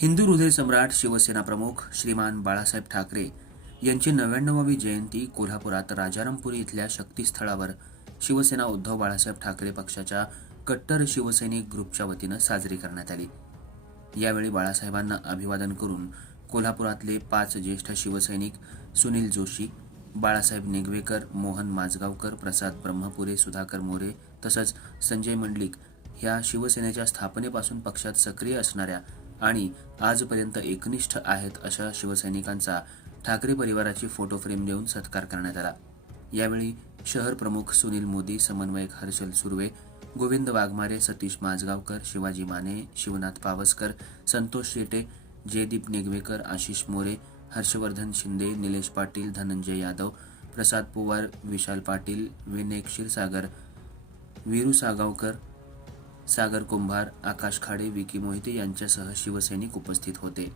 हिंदू हृदय सम्राट शिवसेना प्रमुख श्रीमान बाळासाहेब ठाकरे यांची नव्याण्णवावी जयंती कोल्हापुरात राजारामपुरी इथल्या शक्तीस्थळावर शिवसेना उद्धव बाळासाहेब ठाकरे पक्षाच्या कट्टर शिवसैनिक ग्रुपच्या वतीनं साजरी करण्यात आली. यावेळी बाळासाहेबांना अभिवादन करून कोल्हापुरातले पाच ज्येष्ठ शिवसैनिक सुनील जोशी बाळासाहेब निगवेकर मोहन माजगावकर प्रसाद ब्रह्मपुरे सुधाकर मोरे तसंच संजय मंडलिक ह्या शिवसेनेच्या स्थापनेपासून पक्षात सक्रिय असणाऱ्या आणि आजपर्यंत एकनिष्ठ आहेत अशा शिवसैनिकांचा ठाकरे परिवाराची फोटो फ्रेम देऊन सत्कार करण्यात आला. यावेळी शहर प्रमुख सुनील मोदी समन्वयक हर्षल सुर्वे गोविंद वाघमारे सतीश माजगावकर शिवाजी माने शिवनाथ पावसकर संतोष शेटे जयदीप नेगवेकर आशिष मोरे हर्षवर्धन शिंदे निलेश पाटील धनंजय यादव प्रसाद पवार विशाल पाटील विनय क्षीरसागर वीरू सागावकर सागर कुंभार आकाश खाडे विकी मोहिते यांच्यासह शिवसैनिक उपस्थित होते.